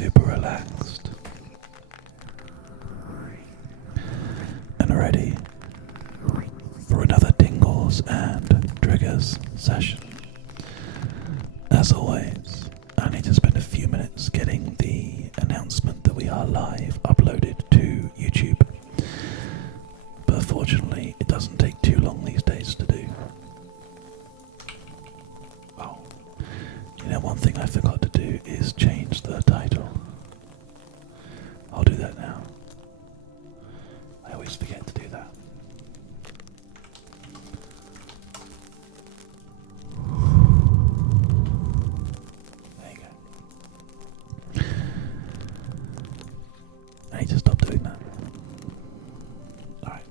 super relaxed and ready for another Tingles and Triggers session. As always, I need to spend a few minutes getting the announcement that we are live uploaded to YouTube. But fortunately, it doesn't take too long these days to do. Oh, you know, one thing I forgot to do is change the title. I'll do that now. I always forget to do that. There you go. I need to stop doing that. Alright.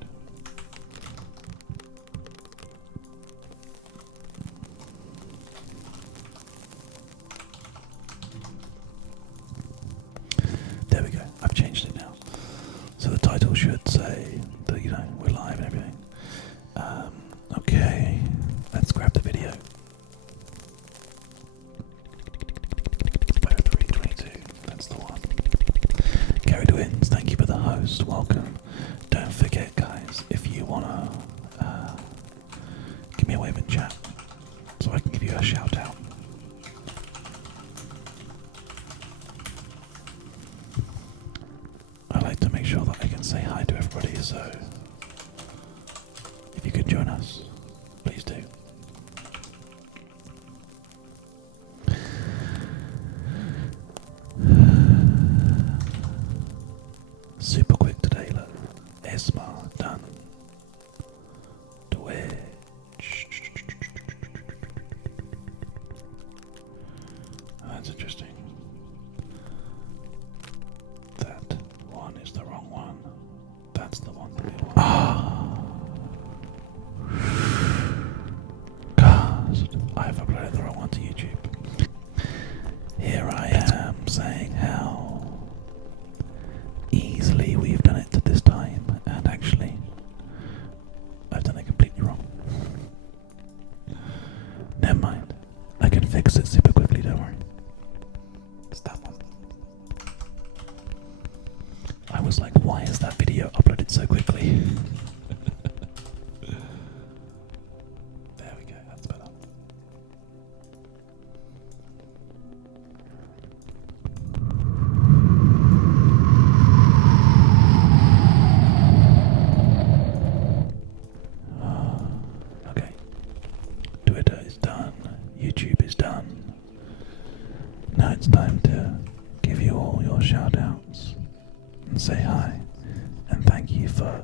There we go. I've changed it now. So the title should say that, you know, we're live and everything. Okay. Let's grab the video. 322. That's the one. Gary Dwins, thank you for the host. Welcome. Don't forget, guys, if you wanna give me a wave in chat so I can give you a shout out. I like to make sure that I can say hi to everybody, so if you could join us, please do. Super quick today, look. ASMR done. Twitch. Oh, that's interesting. That one is the wrong one. That's the one that we want. Cast. I've uploaded the wrong one to YouTube. Here I am saying how easily we've done it to this time, and actually I've done it completely wrong. Never mind. I can fix it super quickly, don't worry. It's that one. I was like, why is that video uploaded so quickly? There we go, that's better. Okay. Twitter is done. YouTube is done. Now it's time to give you all your shout outs and say hi and thank you for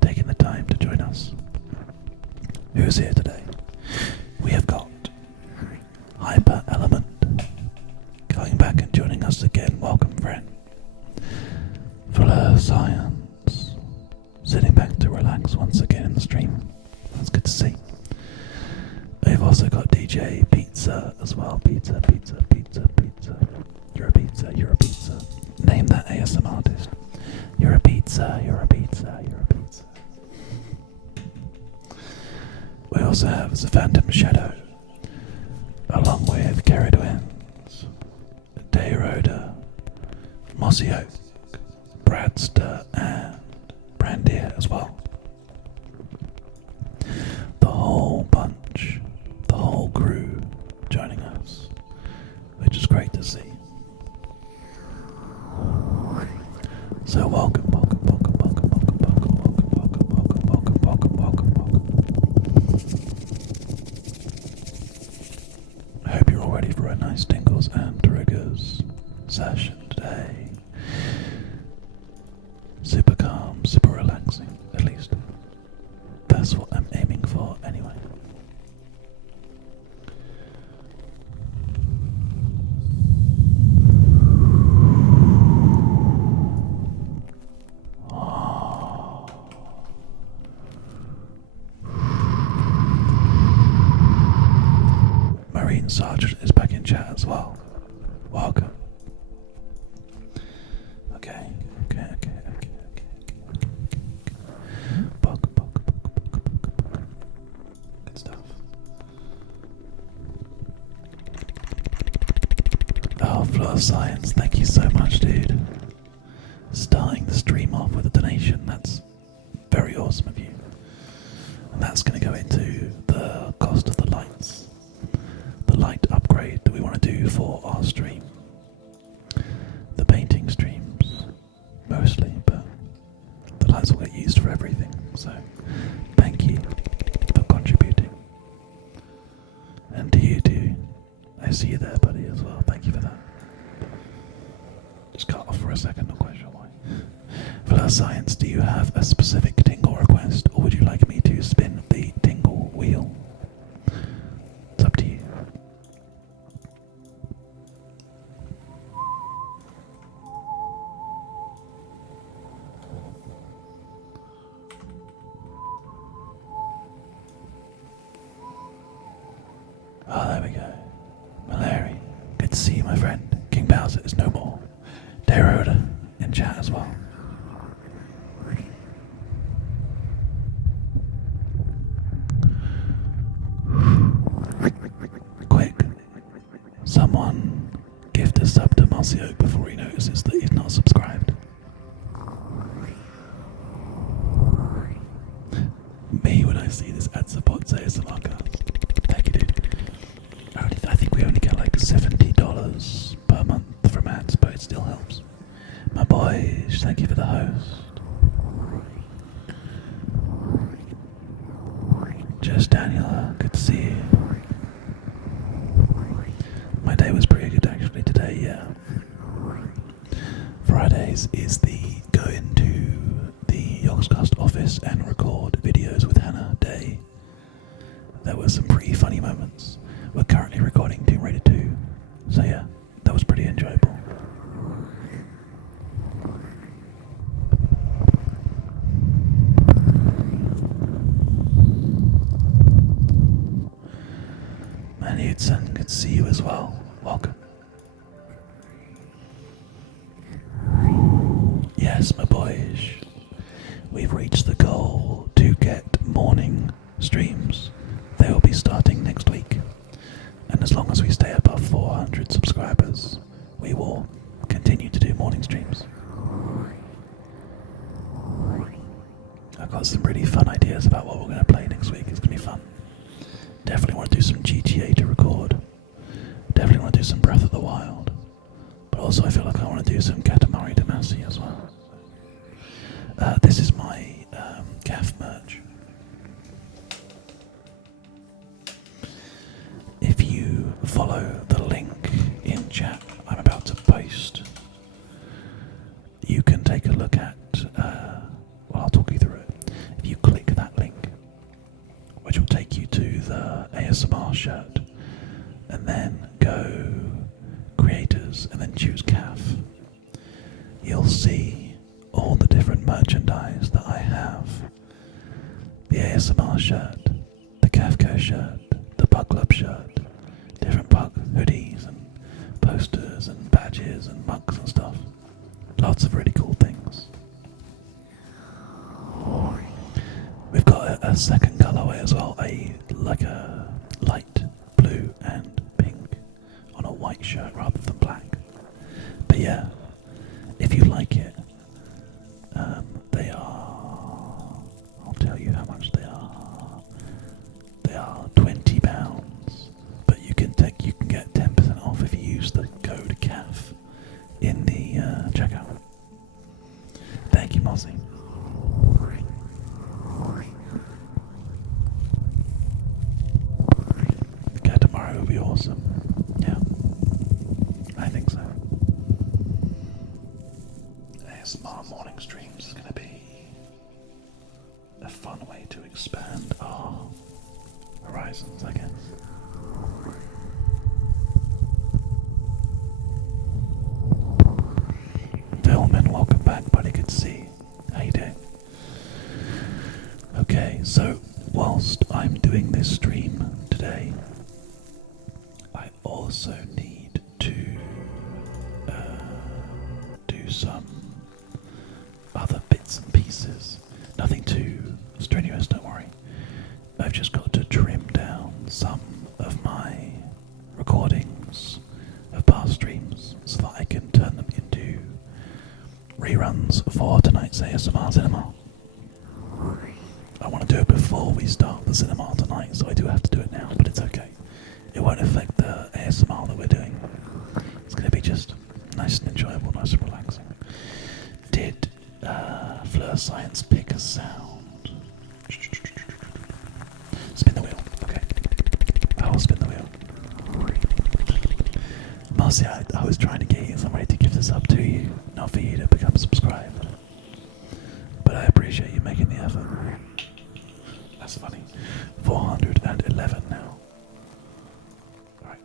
taking the time to join us. Who's here today? We have got Hyper Element coming back and joining us again. Welcome, friend. Fuller Science sitting back to relax once again in the stream. That's good to see. We've also got DJ Pizza as well. Pizza. You're a pizza, you're a pizza. Name that ASM artist. You're a pizza, you're a pizza, you're a pizza. We also have the Phantom Shadow, along with Carried Winds, Day Rhoda, Mossy Oak, Bradster, and Brandier as well. The whole bunch, the whole crew joining us, which is great to see. So welcome. I hope you're all ready for a nice Tingles and Triggers session today. Super calm, super relaxing, at least. That's what I'm aiming for anyway. Marine Sergeant is back in chat as well. Welcome. Okay. Good stuff. Oh, Oh, Floor Science, thank you so much, dude. Starting the stream off with a donation, that's very awesome of you. And that's going to go into the cost of the lights. The light upgrade that we want to do for our stream. The painting streams, mostly, but the lights will get used for everything. So, thank you for contributing. And to you too. I see you there, buddy, as well. Thank you for that. Just cut off for a second, not quite sure why. For Science, do you have a specific tingle request, or would you like me to spin the tingle wheel? It's up to you. Oh, there we go. Malari, good to see you, my friend. King Bowser is no more. Daroda in chat as well. Quick, someone gift a sub to Marcio before he notices that he's not subscribed. Me when I see this ad support say ASMR cast. Thank you, dude. I think we only get like $70 per month from ads, but it still helps. My boys, thank you for the host. Just Daniela, good to see you. My day was pretty good actually today, yeah. Fridays is the go into the Yogscast office and record videos with Hannah day. There were some pretty funny moments. We're currently recording Tomb Raider 2, so yeah, that was pretty enjoyable. Manudson, good to see you as well. Welcome. Yes, my boys, we've reached the goal to get morning streams. They will be starting next week. And as long as we stay above 400 subscribers, we will continue to do morning streams. I've got some really fun ideas about what we're going to play next week. It's going to be fun. Definitely want to do some GTA to record. Definitely want to do some Breath of the Wild. But also I feel like I want to do some Katamari Damacy as well. This is my CAF merch. If you follow the link in chat I'm about to post, you can take a look at, well, I'll talk you through it. If you click that link, which will take you to the ASMR shirt, and then go creators and then choose CAF, you'll see all the different merchandise that I have. The ASMR shirt, the CAFCO shirt, the Pug Club shirt, different Pug hoodies and posters and badges and mugs and stuff. Lots of really cool things. We've got a second colourway as well, like a light blue and pink on a white shirt rather than black. But yeah, if you like it, they are, I'll tell you how much they are. They are £20, but you can get 10% off if you use the code CAF in the checkout. Thank you, Mozzie. Katamari will be awesome. Yeah, I think so. ASMR morning streams is going to be a fun way to expand our horizons, I guess. Philman, welcome back, buddy. Good to see you. How you doing? Okay, so whilst I'm doing this stream today, I also need to do some other bits and pieces. Nothing too strenuous, don't worry. I've just got to trim down some of my recordings of past streams. reruns for tonight's ASMR cinema. I want to do it before we start the cinema tonight, so I do have to do it now, but it's okay. It won't affect the ASMR that we're doing. It's going to be just nice and enjoyable, nice and relaxing. Did Fleur Science pick a sound? Spin the wheel. Okay. I will spin the wheel. Marcy, I was trying to get you somebody to give this up to you, not for you to become subscribed. But I appreciate you making the effort. That's funny. 411 now. Alright.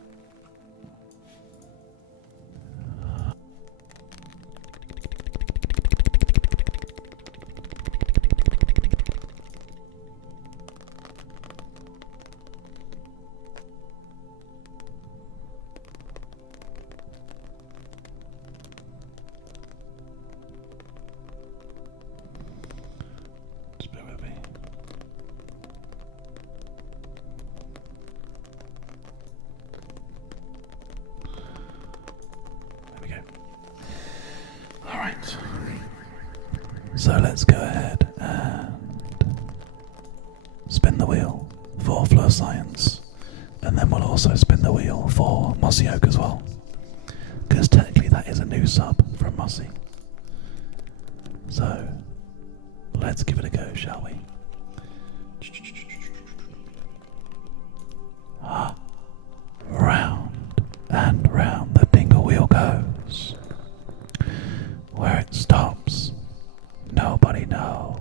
Just bear with me. There we go. Alright. So let's go ahead and spin the wheel for Fleur Science. And then we'll also spin the wheel for Mossy Oak as well. Because technically that is a new sub from Mossy. So let's give it a go, shall we? Round and round the dingle wheel goes. Where it stops, nobody knows.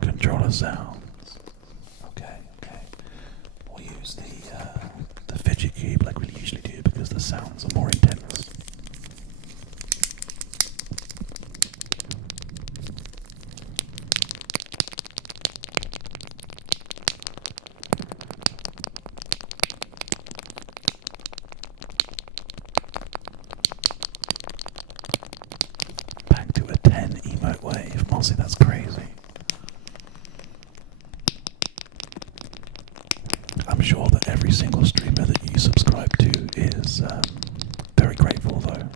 Controller sounds. Okay. We'll use the fidget cube like we usually do because the sounds are more intense. Back to a 10 emote wave. Mossy, that's crazy. I'm sure that every single streamer that you subscribe to is very grateful though.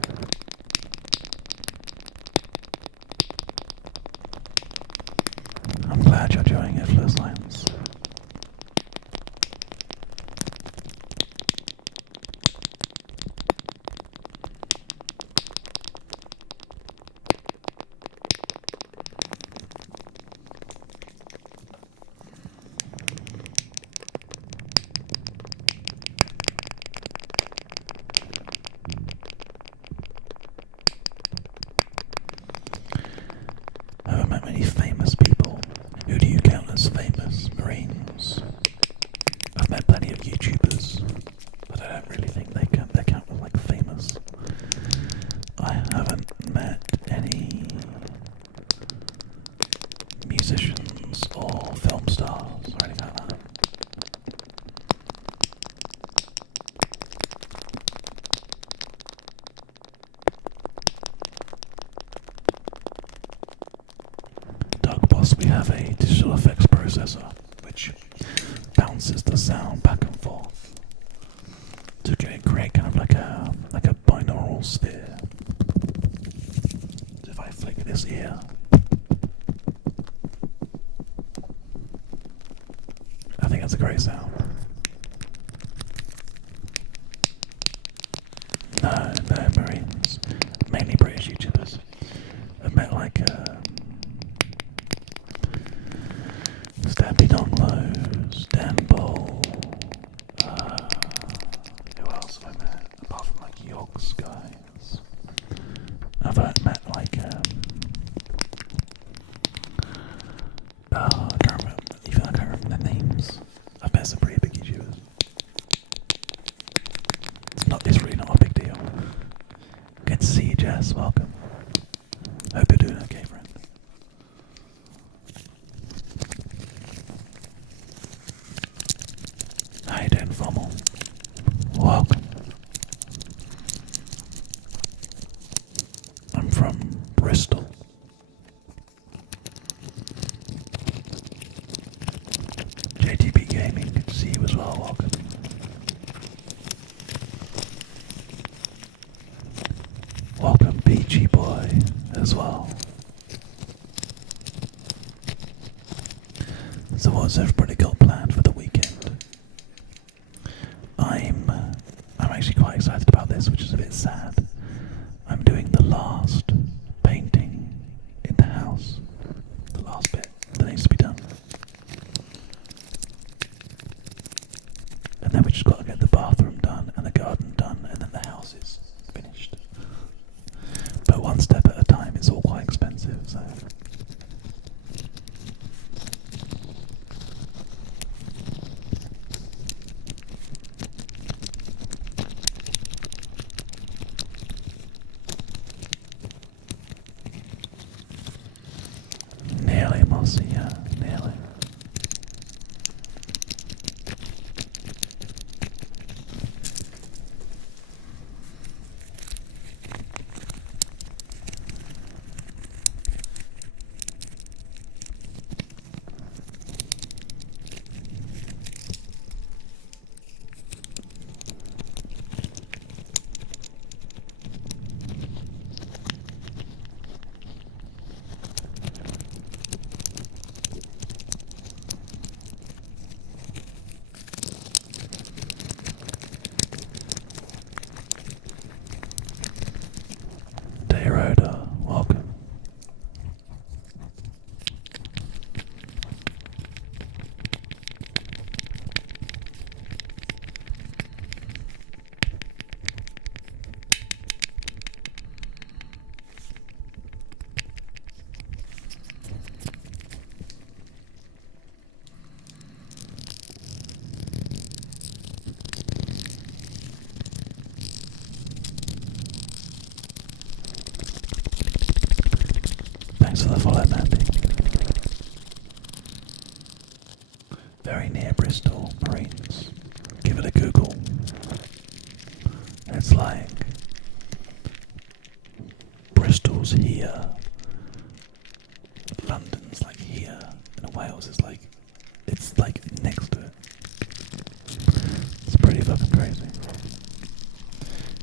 I'm glad you're enjoying it, Fleur Science. I haven't met many famous people. Who do you count as famous? Marines. I've met plenty of YouTubers, but I don't really think they count as like famous. I haven't met any musicians or film stars or anything like that. Dark Boss, we have a digital effects processor which bounces the sound back and forth to create kind of like a binaural sphere. So if I flick this ear, I think that's a great sound. No Marines, mainly British YouTubers. I've met like Stampy Donglows, Dan Bull, who else have I met? Apart from like Yogs guys. I've met like I can't remember their names. I've met some pretty big YouTubers. It's really not a big deal. Good to see you, Jess, welcome. Hope you're doing okay, friend. How you doing, Formal? Welcome. I'm from Bristol. JTB Gaming, good to see you as well, welcome. pretty got planned for the weekend. I'm actually quite excited about this, which is a bit sad. I'm doing the last painting in the house. The last bit that needs to be done. And then we just got to get the bathroom done and the garden done, and then the house is finished. But one step at a time. It's all quite expensive, so. Nearly, Mossy, yeah, nearly. Rhoda, welcome. Thanks for the follow, Mandy. Very near Bristol, Marines. Give it a Google. It's like Bristol's here, London's like here, and Wales is like, it's like next to it. It's pretty fucking crazy.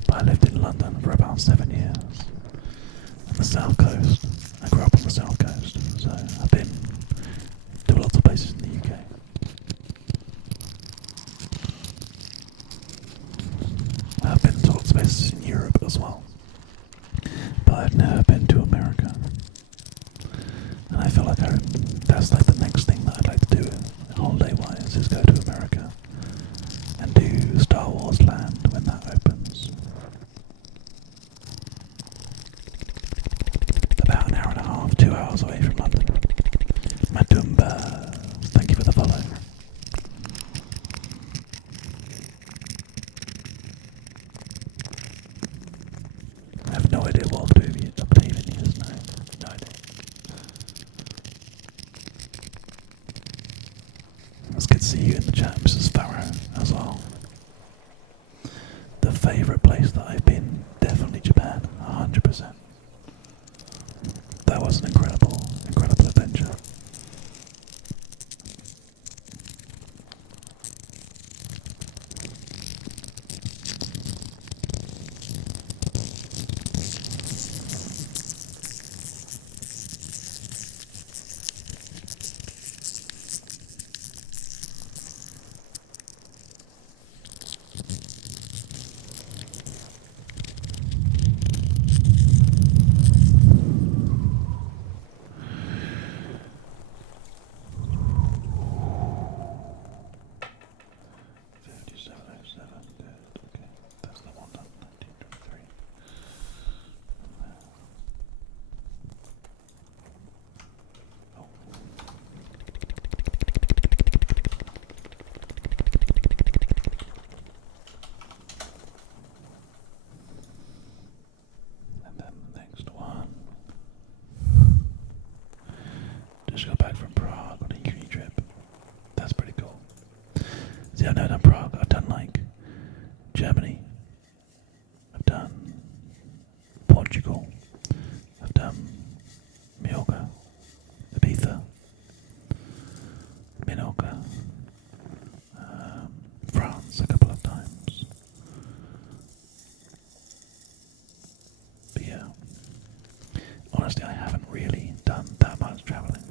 But I lived in London for about 7 years. On the south coast. I grew up on the south coast, so I've been to lots of places in the UK. I've been to lots of places in Europe as well, but I've never been to America. And I feel like that's like the next thing that I'd like to do, holiday-wise, is go to America and do Star Wars Land when that opens. About an hour and a half, 2 hours away from London. Madumba, thank you for the follow. I have no idea what Octavian is now. No idea. It's good to see you in the chat, Mrs. Farrow, as well. The favourite place that I've been, definitely Japan, 100%. That was an incredible adventure. Just got back from Prague on a uni trip. That's pretty cool. See, I've never done Prague. I've done like Germany. I've done Portugal. I've done Mallorca, Ibiza, Minorca, France a couple of times. But yeah, honestly, I haven't really done that much travelling.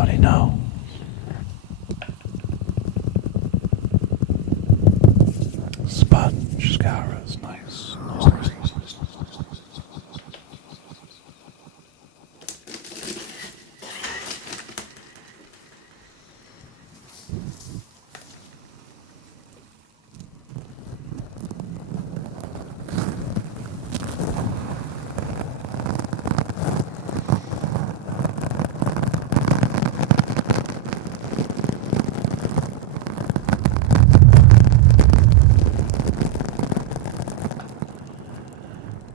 Nobody knows. Sponge scourers, nice.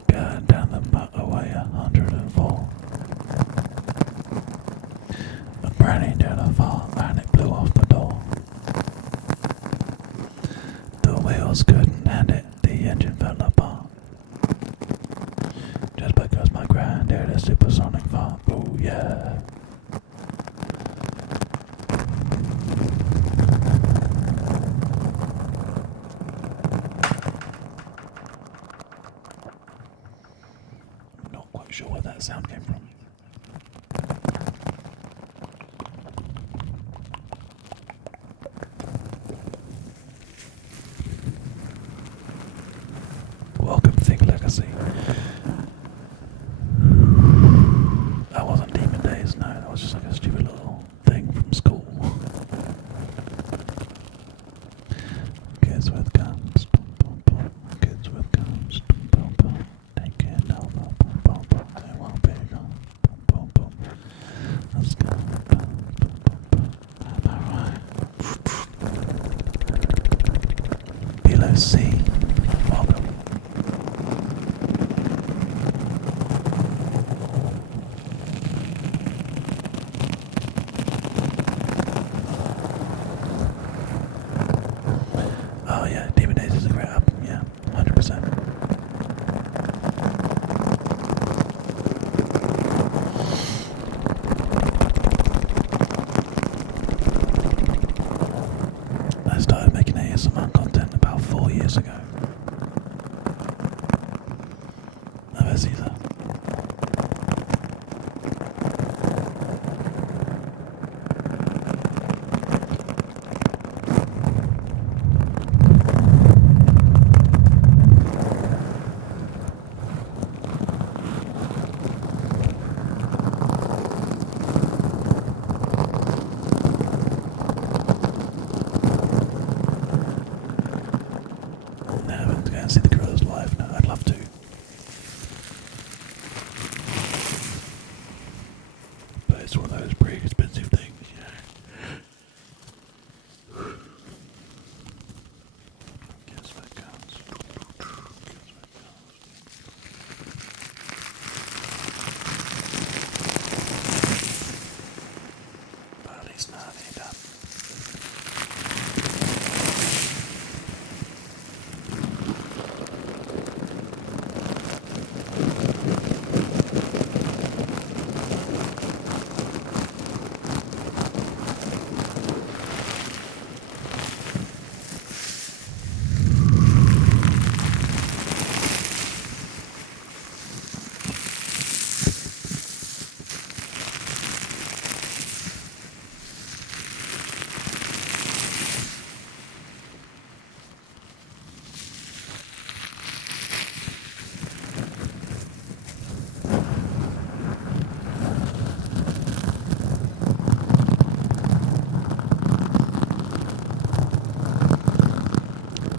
Going down the motorway 104. A granny did a fart and it blew off the door. The wheels couldn't hand it, the engine fell apart. Just because my gran did a supersonic fart, oh yeah. Not quite sure where that sound came from. Welcome, Think Legacy. That wasn't Demon Days, no, that was just like a stupid little thing from school. Kids with guns, kids with guns, taking over, they won't be gone, let's go, am I right? Below C, welcome. Oh yeah, Demon Days is a great album, yeah, 100%. I started making ASMR content about 4 years ago. Never see that. Never to go and see the Gorillas live. No, I'd love to. But it's one of those pretty expensive things, you know. Guess what counts. But at least now they're done.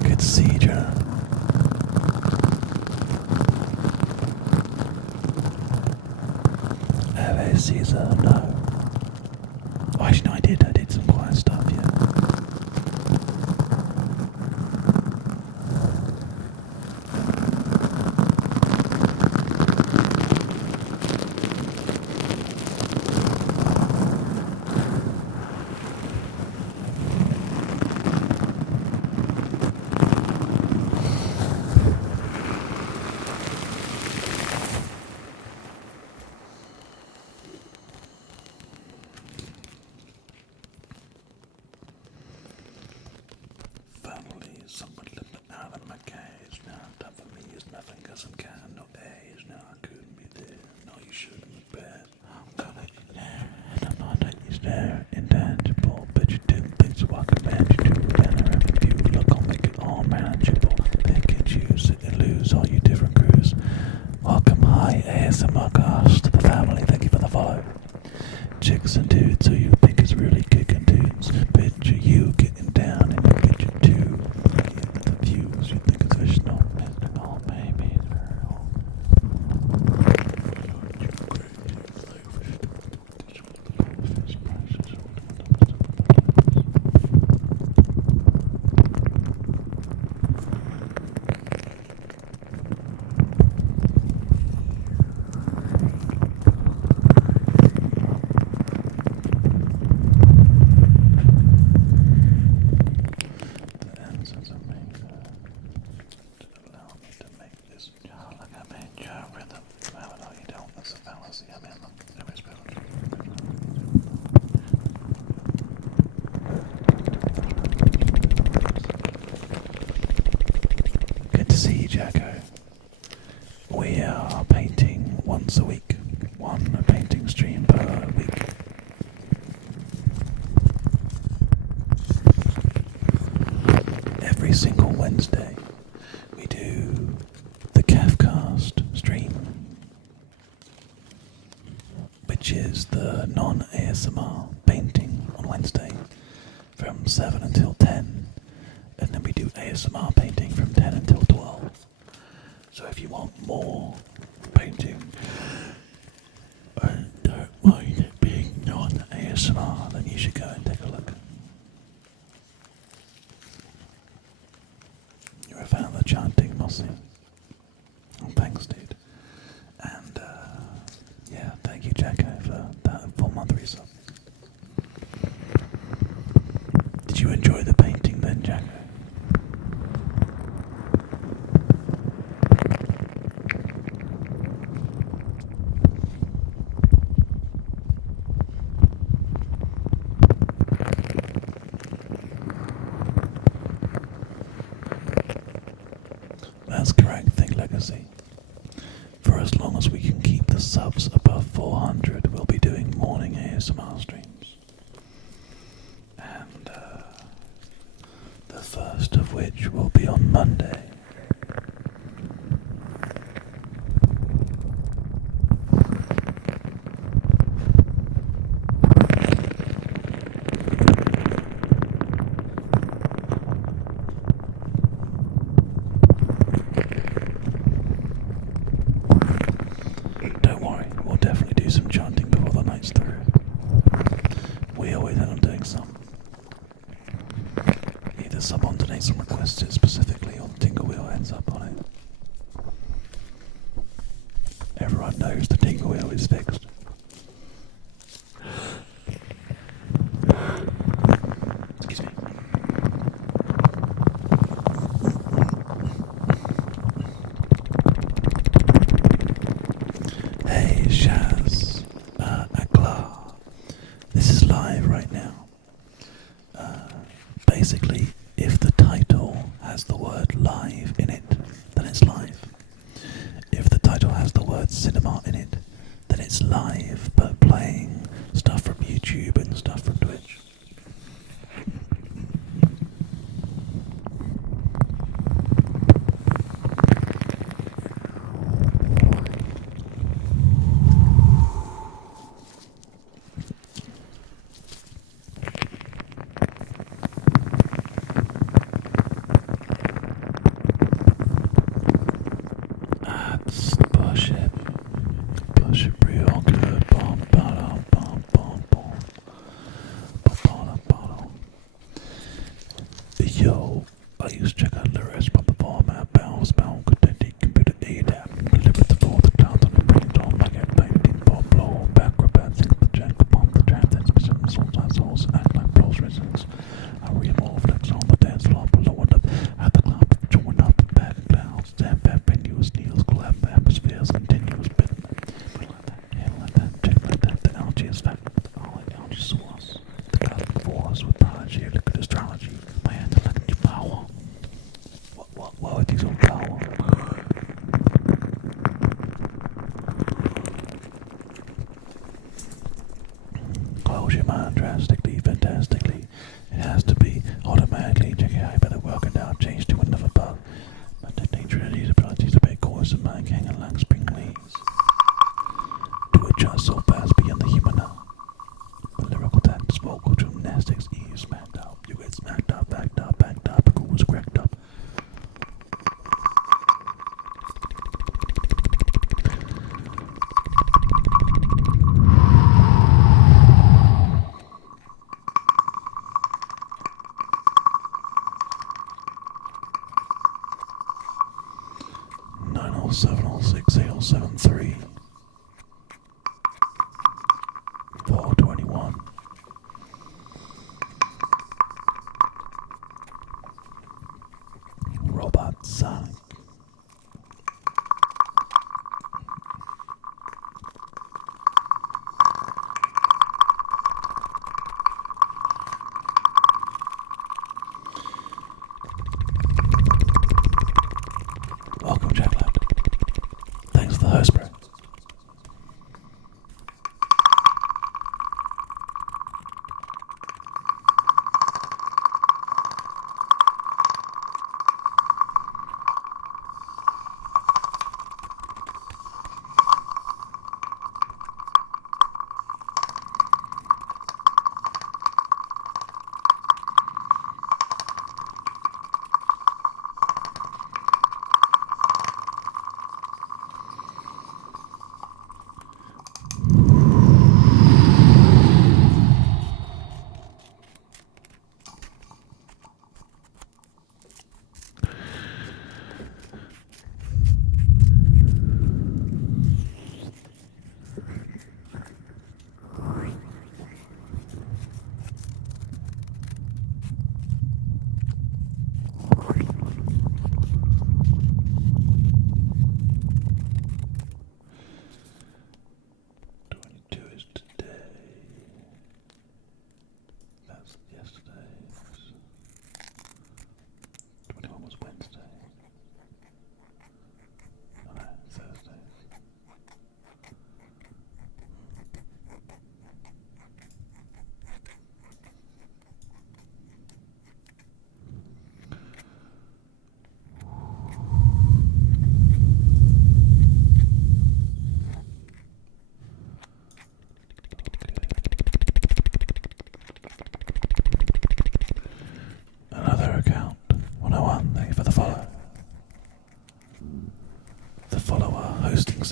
Good to see you, John. LA Caesar, no. Oh, actually, no, I did some quiet stuff, yeah. Somebody let me out of my cage. Now time for me is nothing cause I'm counting no A's. Now I couldn't be there. No, you shouldn't be bad. I'm gonna eat there. And I'm not eat there. theasmrcast, the family, thank you for the follow. Chicks and dudes who you think is really kicking dudes. Picture you getting down in your picture too. The views you think is fictional. Oh, maybe. Good to see you, Jacko. We are painting once a week. One painting stream per week. Every single Wednesday we do the Cafcast stream, which is the non-ASMR painting on Wednesday from 7 until 10, and then we do ASMR painting from 10 until 12. So if you want more painting and don't mind it being non-ASMR, then you should go and take a look. You have found the chanting, Mossy. Oh, thanks, dude. And yeah, thank you, Jacko, for that 4-month resub. Did you enjoy the painting then, Jacko? That's correct, Think Legacy. For as long as we can keep the subs above 400, we'll be doing morning ASMR streams. And the first of which will be on Monday. Don't worry, we'll definitely do some chanting before the night's through. We always end up doing some. Either spontaneous and requests it specifically, or Tingle Wheel ends up on it. Everyone knows the Tingle Wheel is fixed. Excuse me. Hey Shaz, Aklar. This is live right now. Basically, if the title has the word live in it, then it's live. If the title has the word cinema in it, then it's live, but playing stuff from YouTube and stuff from Twitch. That's bullshit. Bullshit real good. Bom, ba, da, bom, bom, bom.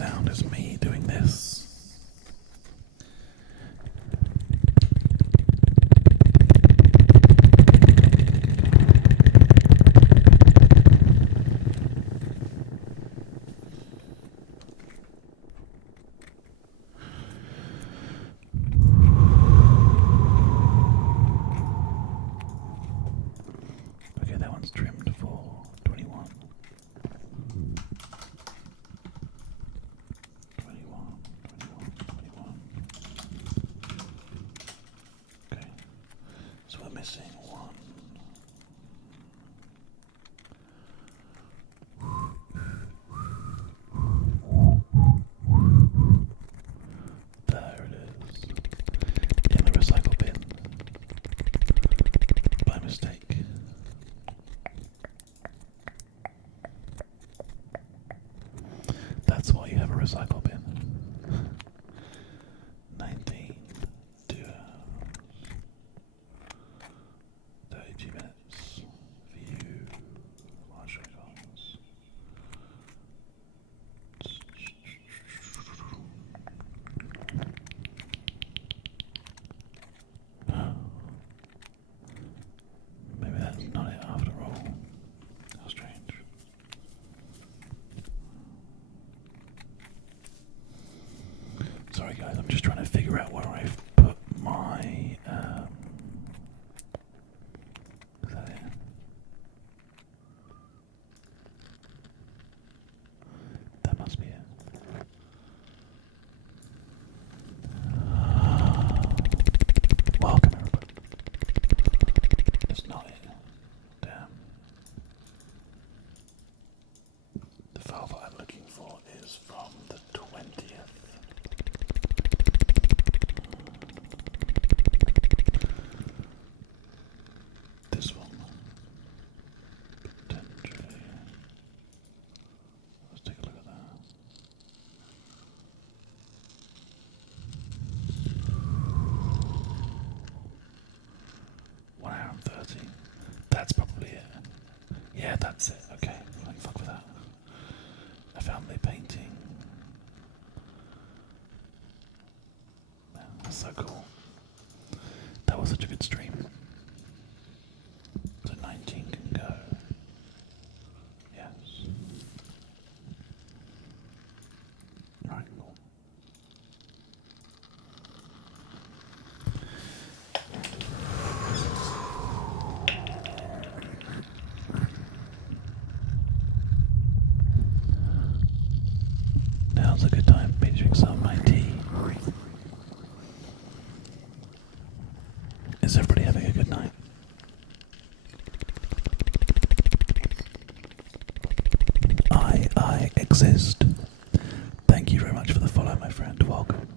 sound as me doing this. Okay, that one's trimmed for 21. 21. Okay, so we're missing one. There it is. In the recycle bin. By mistake. That's why you have a recycle bin. 19, 2 hours, 32 minutes, view, large icons. Maybe that's not it after all. How strange. Sorry guys, I'm just trying to figure out where I've put my, is that it? That must be it. Welcome everybody. It's not it. Damn. The file that I'm looking for is from the 20th. This one. Potentially. Let's take a look at that. One hour and 30. That's probably it. Yeah, that's it. Okay, I can fuck with that. A family painting. Man, that's so cool. That was such a good stream. So 19 can go. Yes. Right, cool. Now's a good time for me to drink some of my tea. Is everybody having a good night? I exist. Thank you very much for the follow, my friend. Welcome.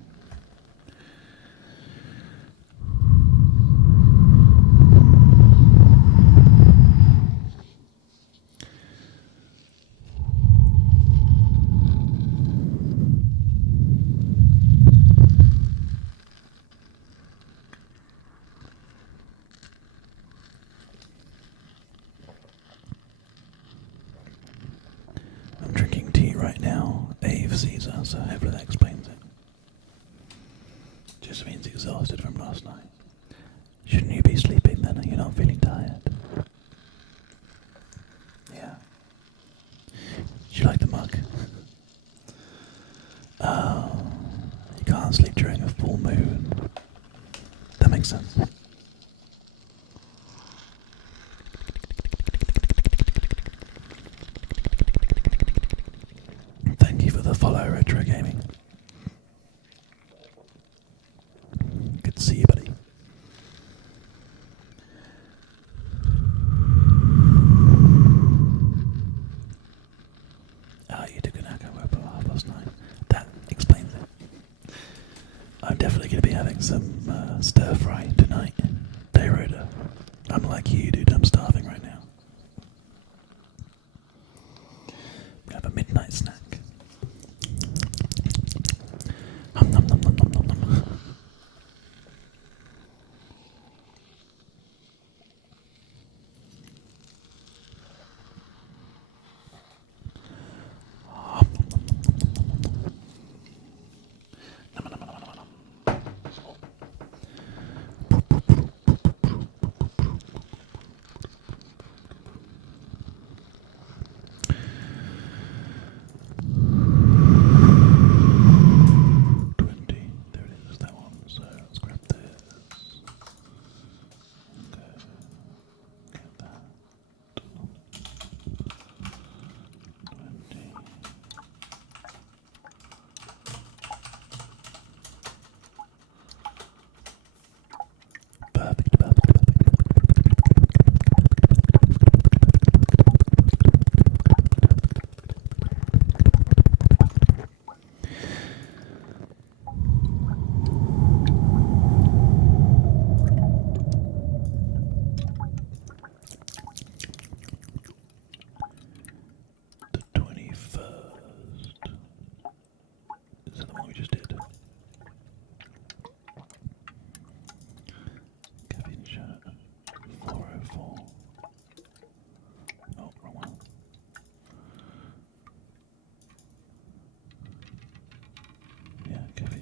I'm drinking tea right now, Ave Caesar, so hopefully that explains it. Just means exhausted from last night. Shouldn't you be sleeping then? Are you not feeling tired? Yeah. Do you like the mug? Oh, you can't sleep during a full moon. That makes sense. Thank you for the follow, Retro Gaming. Good to see you, buddy. You took a nap at 9:30. That explains it. I'm definitely going to be having some stir fry tonight. Day rotor. Unlike you, dude, I'm starving right now. Have a midnight snack. Hum, nom, nom, nom, nom, nom, nom.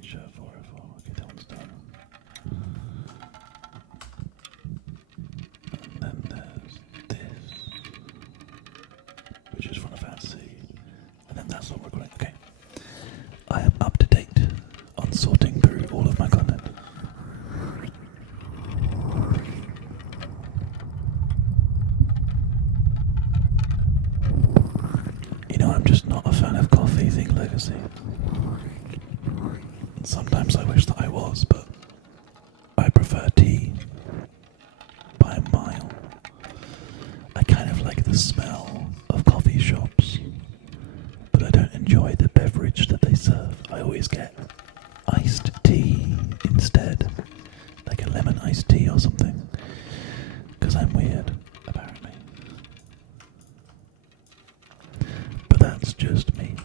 shirt 404. Okay, that one's done. And then there's this, which is Final Fantasy. And then that's what we're recording. Okay. I am up to date on sorting through all of my content. You know, I'm just not a fan of coffee, Think Legacy. Sometimes I wish that I was, but I prefer tea by a mile. I kind of like the smell of coffee shops, but I don't enjoy the beverage that they serve. I always get iced tea instead, like a lemon iced tea or something, because I'm weird, apparently. But that's just me.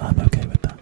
I'm okay with that.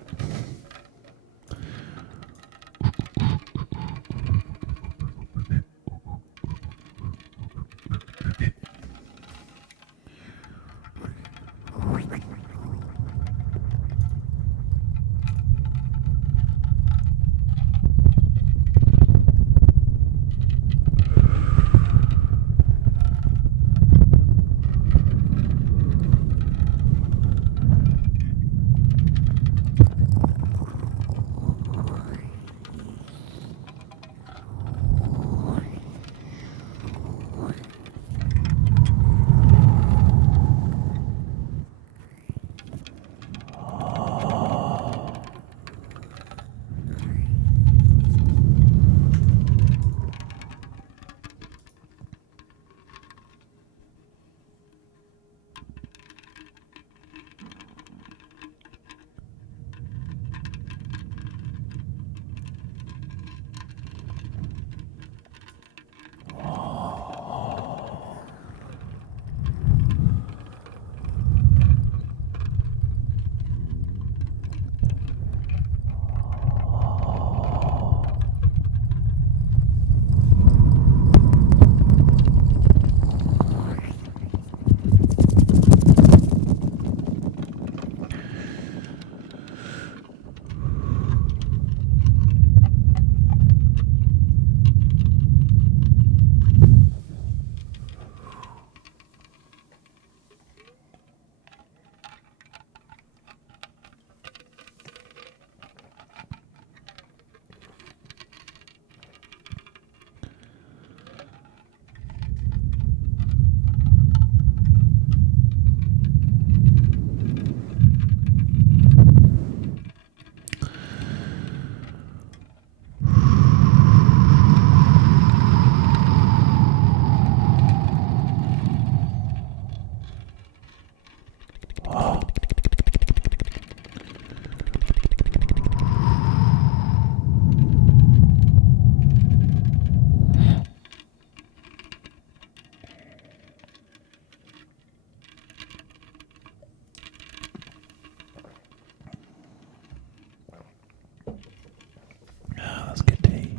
That's good tea.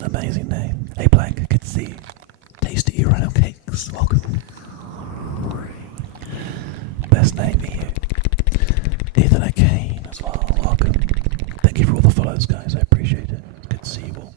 Amazing name. Hey Blank, good to see you. Tasty Urano Cakes, welcome. Best name EU. Ethan O'Kane as well, welcome. Thank you for all the follows, guys, I appreciate it. Good to see you all.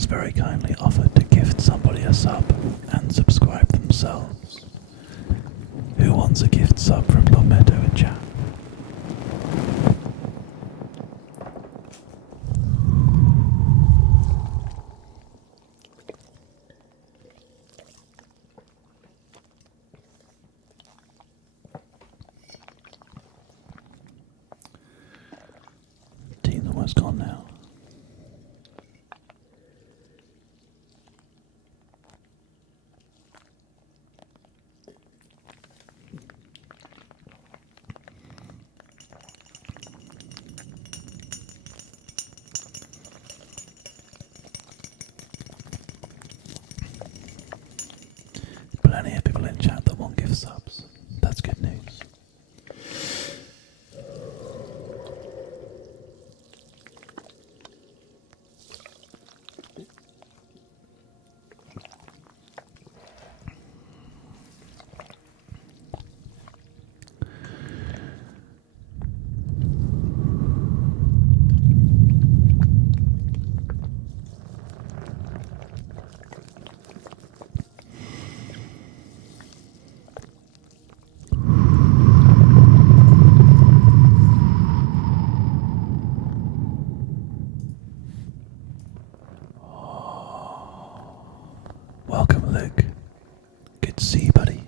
has very kindly offered to gift somebody a sub and subscribe themselves. Who wants a gift sub from Palmetto in chat? Team's almost gone now. Plenty of people in chat that want gift subs. That's good news. Welcome, Luke. Good to see you, buddy.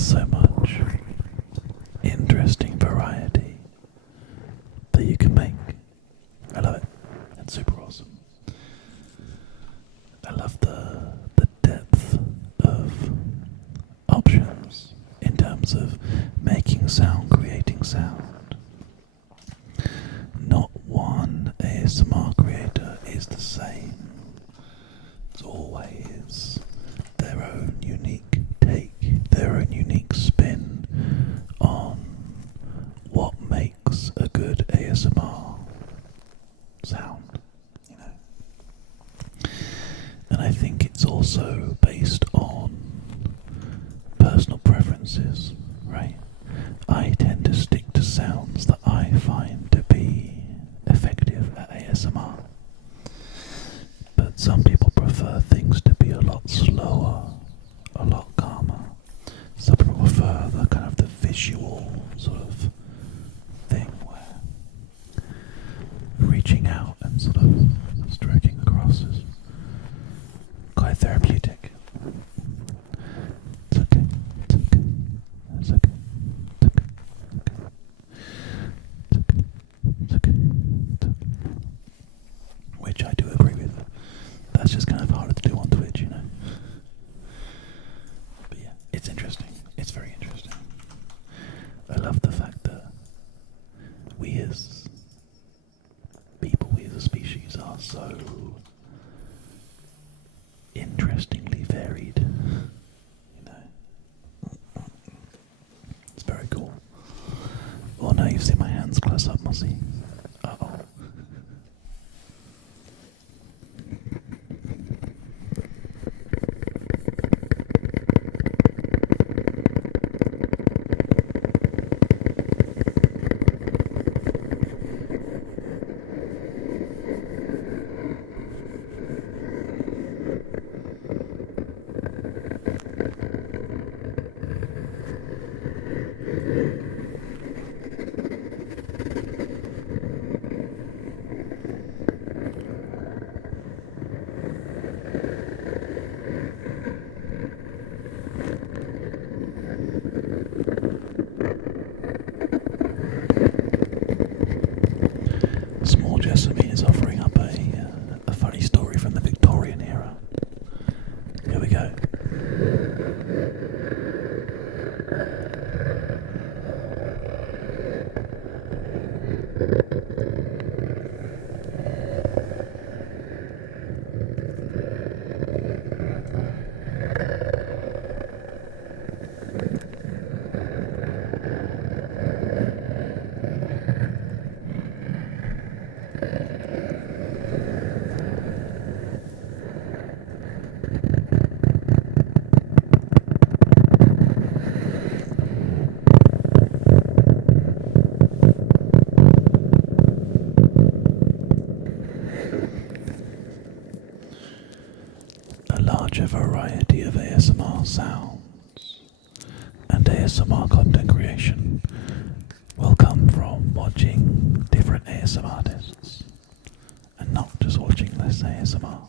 there's so much interesting variety that you can make. I love it. It's super awesome. I love the depth of options in terms of making sound, creating sound. Not one ASMR creator is the same. It's always their own unique take, their own unique spin on what makes a good ASMR sound, you know. And I think it's also based on personal preferences, right? I tend to stick to sounds that I find to be effective at ASMR. But some people prefer things to be a lot slower, a lot calmer. Some people prefer the kind of the visual sort of thing where reaching out and sort of stroking across is quite therapeutic. It's okay, it's okay, it's okay, it's okay, it's okay, it's okay, it's okay. Which I do agree with. That's just kind of harder to do on Twitch, you know. But yeah, it's interesting. It's very interesting. I love the fact that we as people, we as a species are so interestingly varied, you know. It's very cool. Oh no, you've seen my hands close up, Mossy. Uh-oh. Jessamine is offering up a funny story from the Victorian era. Here we go. A variety of ASMR sounds and ASMR content creation will come from watching different ASMR artists and not just watching less ASMR.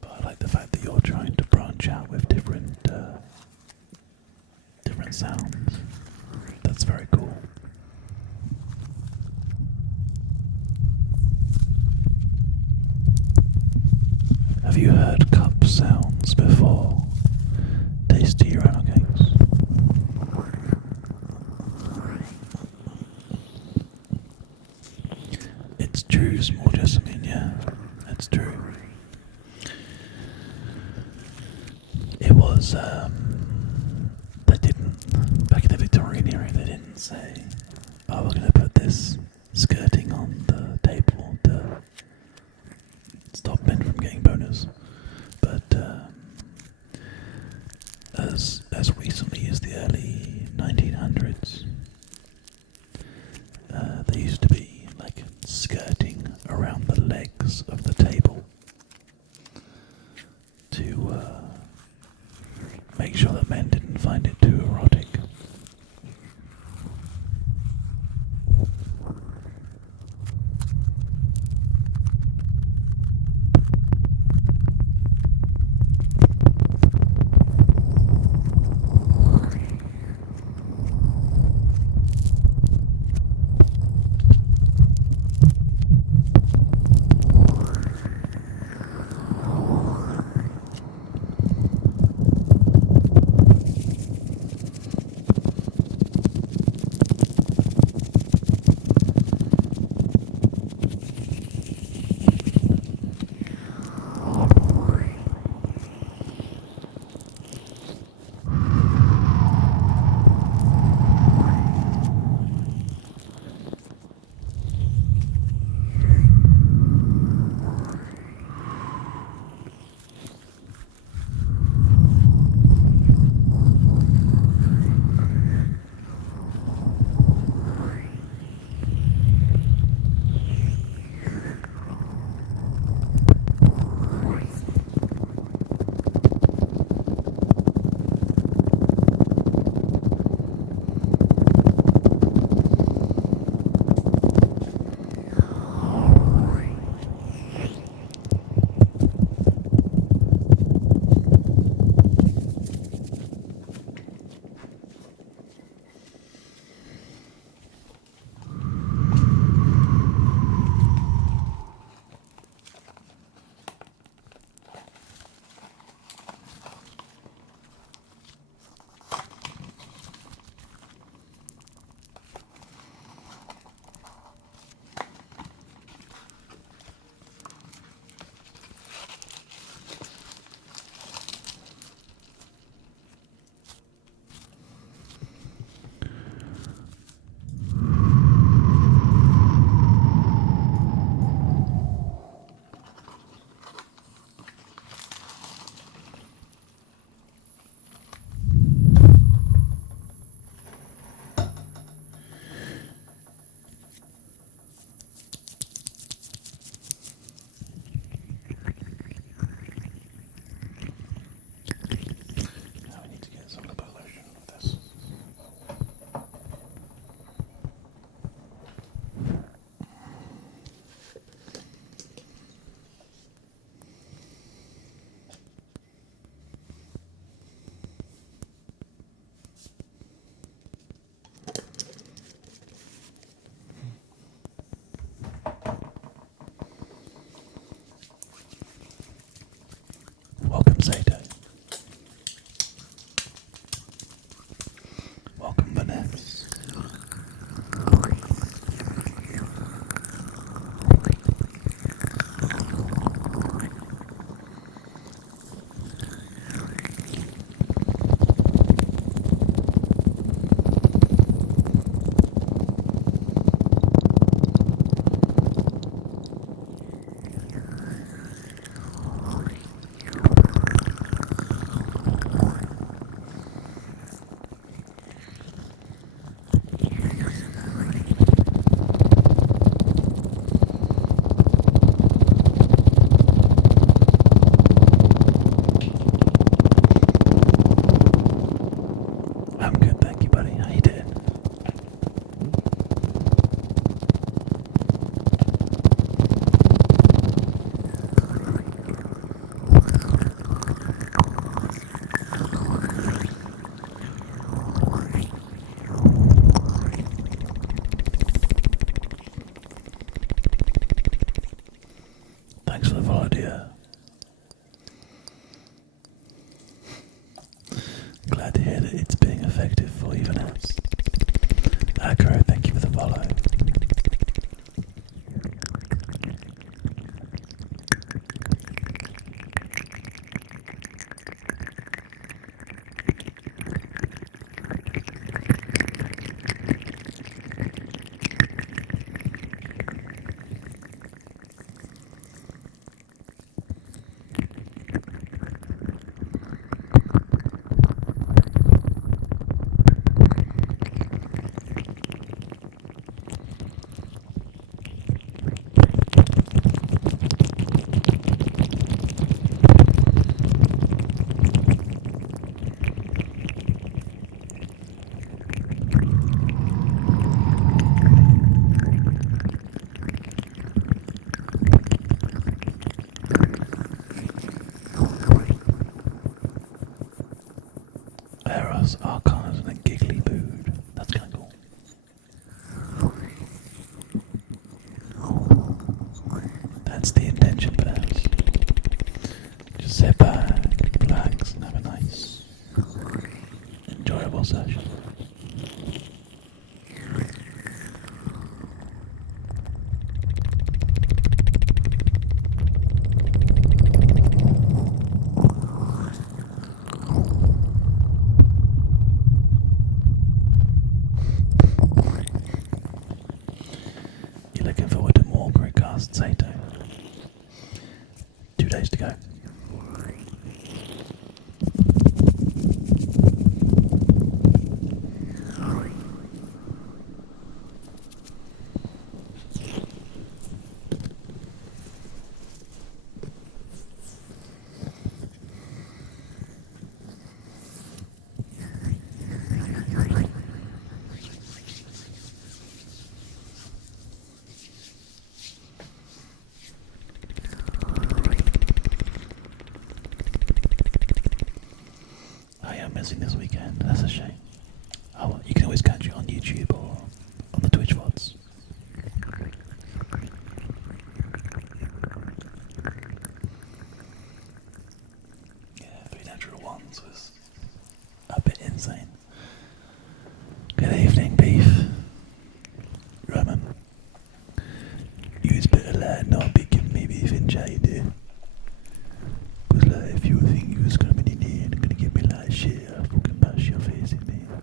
But I like the fact that you're trying to branch out with different sounds. That's very cool. Have you heard cup sounds before? Tasty Rano cakes. It's true, small Jessamine, yeah. It's true. It was, they didn't, back in the Victorian era, they didn't say, oh, we're going to put this skirting on the table to stop men from getting boners. But as recently as the early 1900s, there used to be like skirting around the legs of the table to make sure I'm good, thank you, buddy. How you doing? Thanks for the follow, dear. Glad to hear that it's being effective for you, Vanessa. Akiro, thank you for the follow. Eros, Arcanas, and a giggly bood. That's kind of cool. That's the intention, perhaps. Just sit back, relax, and have a nice, enjoyable session. Looking forward to more Gridcast Sato. 2 days to go. Missing this weekend. That's a shame. Oh well, you can always catch it on YouTube or on the Twitch VODs. Yeah, 3 Natural Ones was a bit insane. Good evening, Beef. Roman. You's better like not be giving me beef in chat, dude. Cause like if you think you was coming in here and gonna give me like shit, I'll fucking bash your face in, man.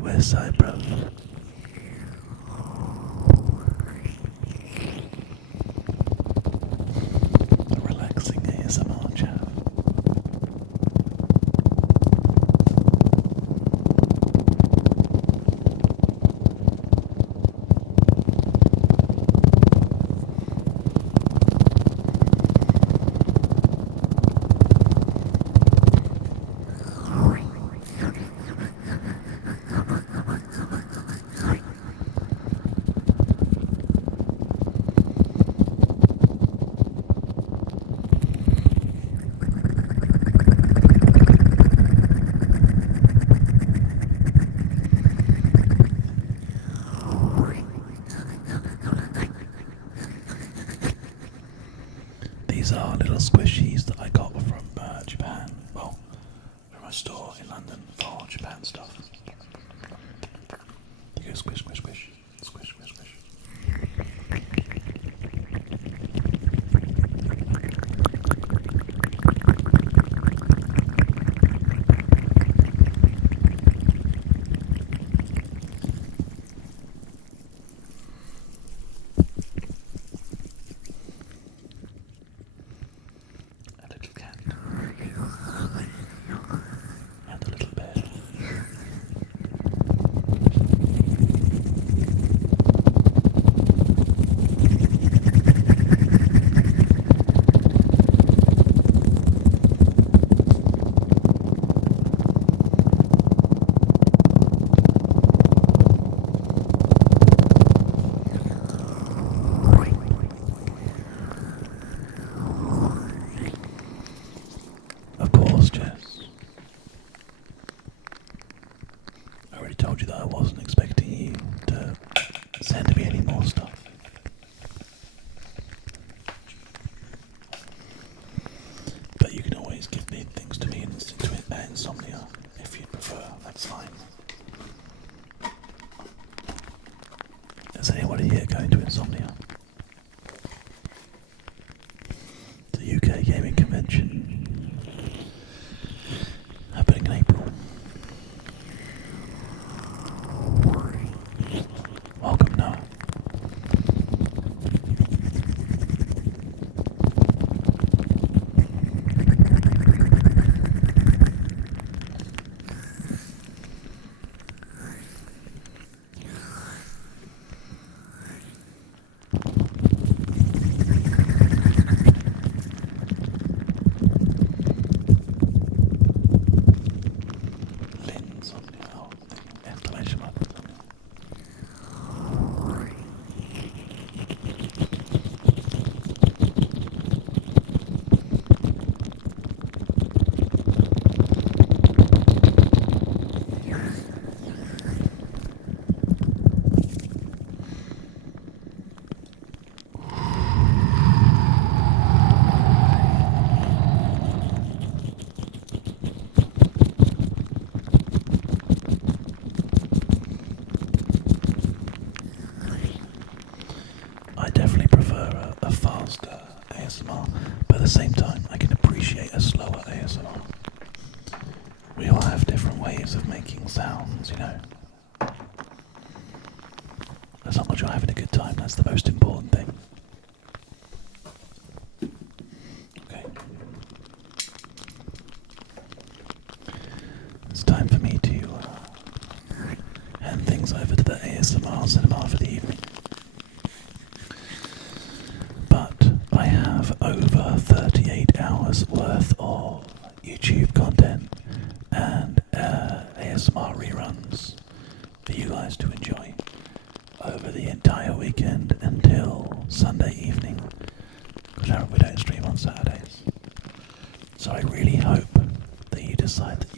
West side, bro. A relaxing ASMR chat. convention happening in April. Welcome, Noah. I definitely prefer a faster ASMR, but at the same time I can appreciate a slower ASMR. We all have different ways of making sounds, you know. As long as you're having a good time, that's the most important thing. Okay. It's time for me to hand things over to the ASMR cinema for the evening. But I have over 38 hours worth of YouTube content and ASMR reruns for you guys to enjoy over the entire weekend until Sunday evening, because we don't stream on Saturdays. So I really hope that you decide that